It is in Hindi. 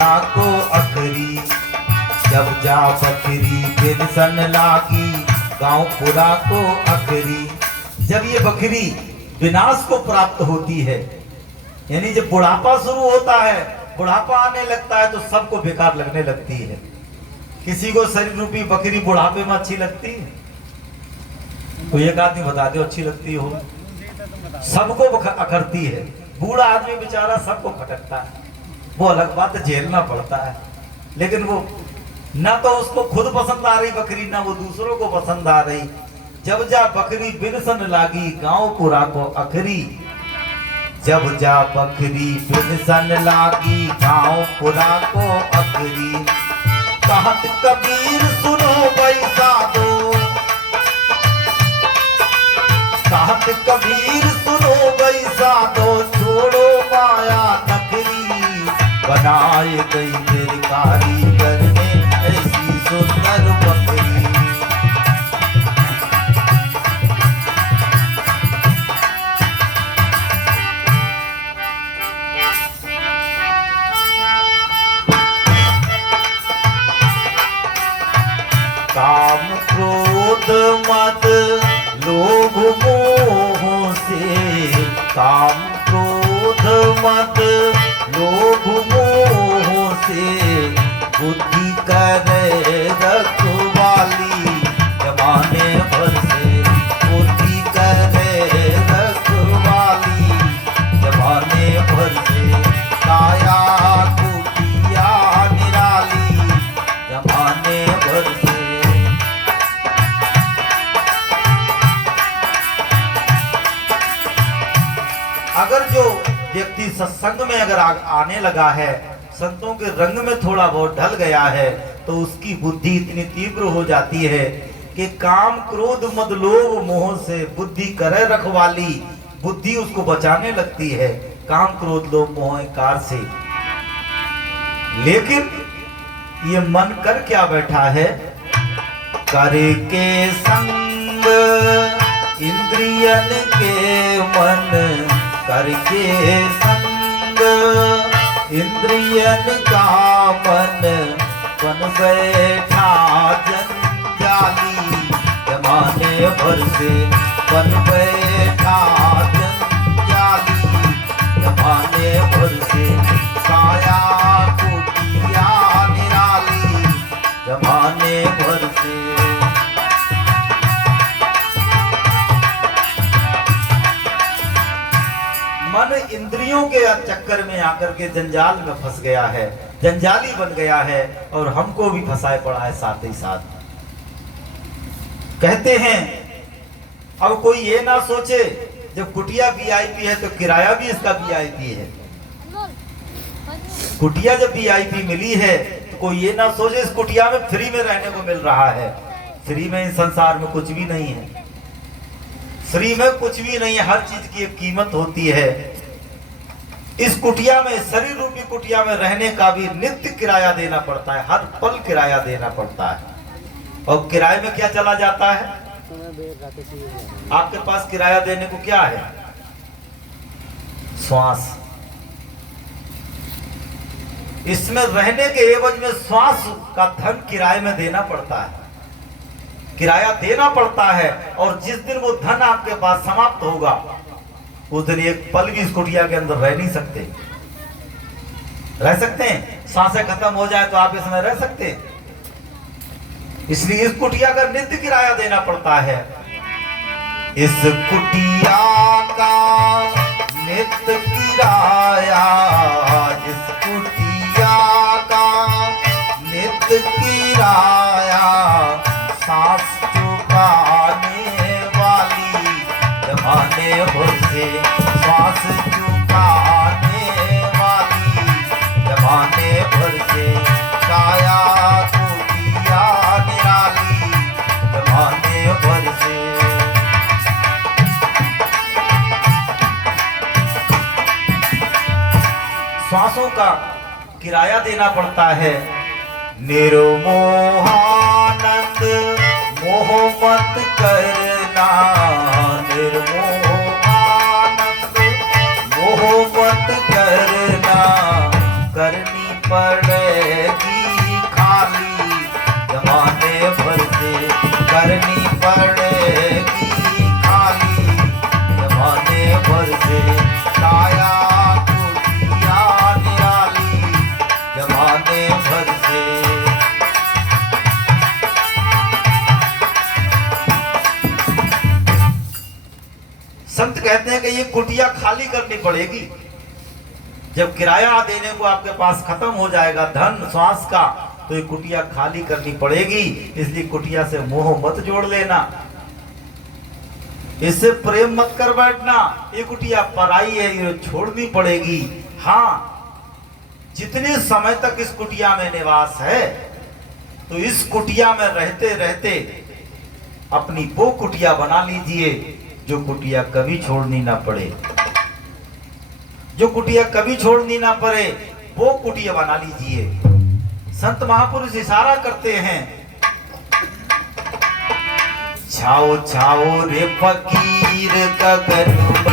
को अखरी जब जा बकरी पेंशन लागी गांव पुरा को अखरी। जब ये बकरी विनाश को प्राप्त होती है, यानी जब बुढ़ापा शुरू होता है, बुढ़ापा आने लगता है तो सबको बेकार लगने लगती है। किसी को शरीर रूपी बकरी बुढ़ापे में अच्छी लगती है? तो एक आदमी बता दो अच्छी लगती हो। सबको अखरती है। बूढ़ा आदमी बेचारा सबको खटकता है, वो अलग बात है, झेलना पड़ता है। लेकिन वो ना तो उसको खुद पसंद आ रही बकरी, ना वो दूसरों को पसंद आ रही। जब जा बकरी बिनसन लागी गांव पुरा को अखरी। जब जा बकरी बिनसन लागी गांव पुरा को अखरी। कहत कबीर सुनो बैसा दो, कहत कबीर सुनो बैसा दो, छोड़ो माया नखरी। बनाए गई तेरी कारीगर ने ऐसी सुंदर बकरी। काम क्रोध मद लोभ मोह से, काम क्रोध मद लोभ मोह से, बुद्धि करे रखवाली जमाने भर से। बुद्धि करे रखवाली जमाने भर से। काया कुटिया निराली जमाने भर से। अगर जो व्यक्ति सत्संग में अगर आने लगा है, संतों के रंग में थोड़ा बहुत ढल गया है, तो उसकी बुद्धि इतनी तीव्र हो जाती है कि काम क्रोध मद लोभ मोह से बुद्धि करे रखवाली, बुद्धि उसको बचाने लगती है काम क्रोध लोभ मोह कार से। लेकिन ये मन कर क्या बैठा है? करे के संग इंद्रियन के मन, करके संग इंद्रियन का मन, बन बैठा जंजाली जमाने भर से। बन बैठा जंजाली जमाने भर से। काया कुटिया निराली जमाने भर से। मन इंद्रियों के चक्कर में आकर के जंजाल में फंस गया है, जंजाली बन गया है, और हमको भी फंसाए पड़ा है साथ ही साथ। कहते हैं अब कोई ये ना सोचे जब कुटिया वीआईपी है तो किराया भी इसका वीआईपी है। कुटिया जब वीआईपी मिली है तो कोई ये ना सोचे इस कुटिया में फ्री में रहने को मिल रहा है। फ्री में इस संसार में कुछ भी नहीं है, फ्री में कुछ भी नहीं है, हर चीज की एक कीमत होती है। इस कुटिया में, शरीर रूपी कुटिया में रहने का भी नित्य किराया देना पड़ता है, हर पल किराया देना पड़ता है। और किराए में क्या चला जाता है? आपके पास किराया देने को क्या है? श्वास। इसमें रहने के एवज में श्वास का धन किराए में देना पड़ता है, किराया देना पड़ता है। और जिस दिन वो धन आपके पास समाप्त होगा, उस दिन एक पल भी इस कुटिया के अंदर रह नहीं सकते। रह सकते हैं? सांसें खत्म हो जाए तो आप इसमें रह सकते हैं? इसलिए इस कुटिया का नित्य किराया देना पड़ता है। इस कुटिया का नित्य किराया, इस कुटिया का नित्य किराया, सांस चुकाने वाली जमाने भर से। सांस चुकाने वाली जमाने भर से। काया कुटिया निराली जमाने भर से। श्वासों का किराया देना पड़ता है। निर्मोहानंद मोह मत करना, निर्मोहानंद मोह मत करना, करनी पड़ पड़ेगी खाली, जमाने भर से करनी पड़ेगी खाली, जमाने भर से काया कुटिया निराली, जमाने भर से। संत कहते हैं कि ये कुटिया खाली करनी पड़ेगी। जब किराया देने को आपके पास खत्म हो जाएगा धन श्वास का, तो ये कुटिया खाली करनी पड़ेगी। इसलिए कुटिया से मोह मत जोड़ लेना, इससे प्रेम मत कर बैठना। ये कुटिया पराई है, ये छोड़नी पड़ेगी। हाँ, जितने समय तक इस कुटिया में निवास है, तो इस कुटिया में रहते रहते अपनी वो कुटिया बना लीजिए जो कुटिया कभी छोड़नी ना पड़े। जो कुटिया कभी छोड़नी ना पड़े वो कुटिया बना लीजिए। संत महापुरुष इशारा करते हैं, छाओ छाओ रे फकीर गगन